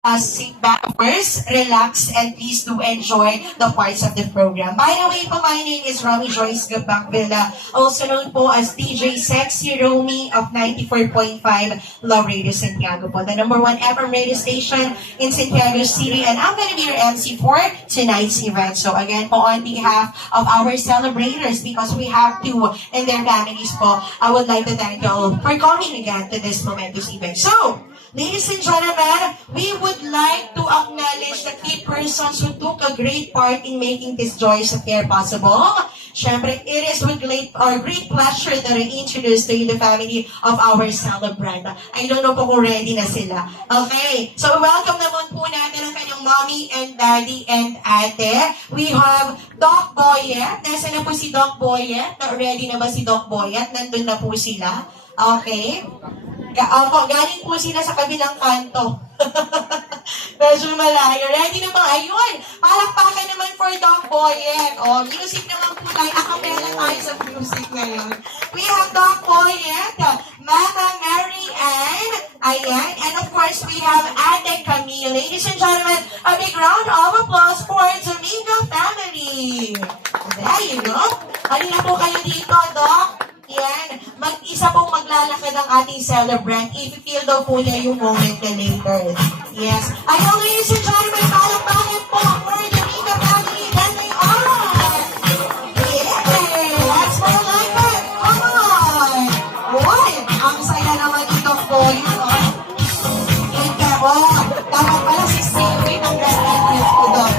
sit back first, relax, and please do enjoy the parts of the program. By the way po, my name is Romy Joyce Gabakvilla, also known po as DJ Sexy Romy of 94.5 Love Radio Santiago po, the #1 FM radio station in Santiago City, and I'm gonna be your MC for tonight's event. So again po, on behalf of our celebrators, because we have two and their families po, I would like to thank you all for coming again to this momentous event. So, ladies and gentlemen, we would like to acknowledge the key persons who took a great part in making this joyous affair possible. Siyempre, it is with great pleasure that I introduce to you the family of our celebrant. I don't know po kung ready na sila. Okay, so welcome naman po natin ang kanyang mommy and daddy and ate. We have Doc Boyet. Nasaan na po si Doc Boyet? Ready na ba si Doc Boyet? Nandun na po sila. Okay. Opo, galing po sila sa kabilang kanto. Medyo malayo. Ready na ba? Ayun! Palakpakan naman for Doc Boyet. O, music naman po tayo. Acapella tayo sa music ngayon. We have Doc Boyet, Mama Mary Ann, ayan, and of course we have Ate Camille. Ladies and gentlemen, a big round of applause for Domingo family. There you go. Halina po kayo dito, Doc. Yan, mag-isa pong maglalakad ang ating celebrant. I-feel daw po niya yung moment na later. Yes. Ayun, ladies and gentlemen, palakpakan po for Domingo family. Then they are. Yeah, that's more like it. Come on. Boy, ang saya naman ito po. Dapat pala si Stevie ang ganda ko doon.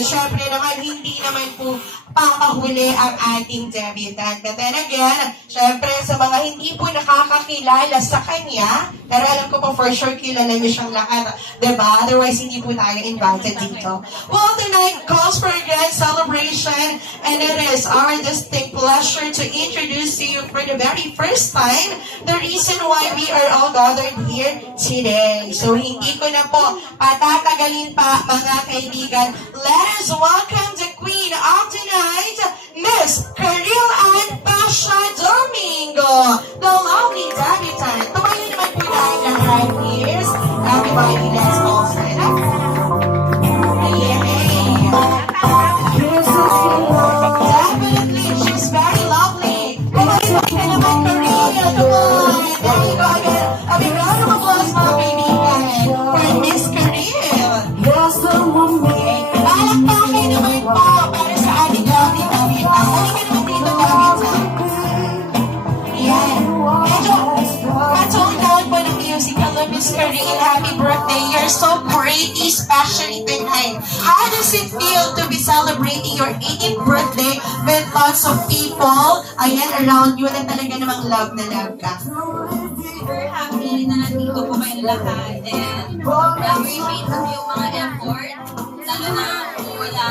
Siyempre naman, hindi naman po papahuli ang ating debutant. But then again, siyempre sa mga hindi po nakakakilala sa kanya, pero alam ko po for sure kilala niyo siyang lahat, diba? Otherwise, hindi po tayo invited dito. Well, tonight calls for a grand celebration, and it is our distinct pleasure to introduce to you for the very first time the reason why we are all gathered here today. So, hindi ko na po patatagalin pa, mga kaibigan. Let us welcome the queen of tonight, Miss Karil Ann Pasha Domingo, the lovely debutant. Tumayo naman po tayo lahat, please. Everybody, let's all stand up. Definitely, she's very lovely. Tumayo ka naman, Karil. Come on. There you go again. A big round of applause, mga kaibigan, for Miss Karil. Palakpakan naman po para sa ating lovely debutant. Halika naman dito, debutant. Yan. Medyo patone down po ng music. Hello, Miss Karil. Happy birthday. You're so pretty, especially tonight. How does it feel to be celebrating your 18th birthday with lots of people, ayan, around you na talaga namang love na love ka? Super happy na nandito po kayo lahat. And appreciate ko yung mga effort. Lalo na wala.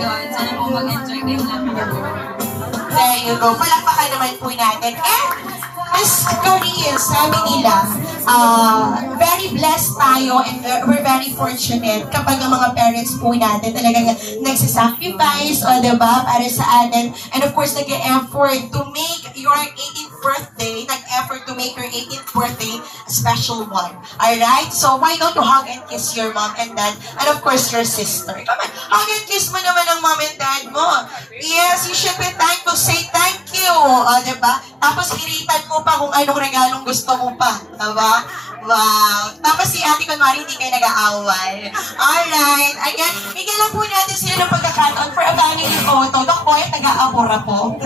Yun, sana po mag-enjoy kayo lahat. There you go. Palakpakan naman po natin. And Miss Karil, sabi nila, very blessed tayo and we're very fortunate kapag ang mga parents po natin talagang nagsasacrifice, o diba, para sa atin. And of course, nag-effort to make your 18th birthday, nag-effort to make your 18th birthday a special one. Alright? So why don't you hug and kiss your mom and dad, and of course your sister. Come on, hug and kiss mo naman ang mom and dad mo. Yes, you should be thankful. Say thank you. O diba? Tapos iritan mo pa kung anong regalong gusto mo pa. Diba? Wow. Tapos si ate kunwari hindi kayo nag-aaway. Alright. Again, bigyan lang po natin sila ng pagkakataon for a family photo. Doc Boy, nag-aapura po.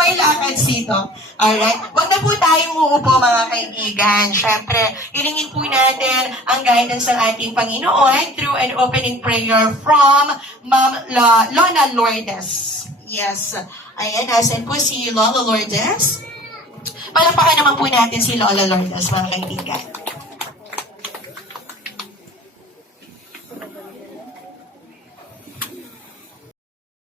May lakad sito. Alright. Huwag na po tayong uupo, mga kaibigan. Siyempre, hilingin po natin ang guidance ng ating Panginoon through an opening prayer from Ma'am Lona Lourdes. Yes. Ayan, nasan po si Lola Lourdes? Palakpakan naman po natin si Lola Lourdes, mga kaibigan.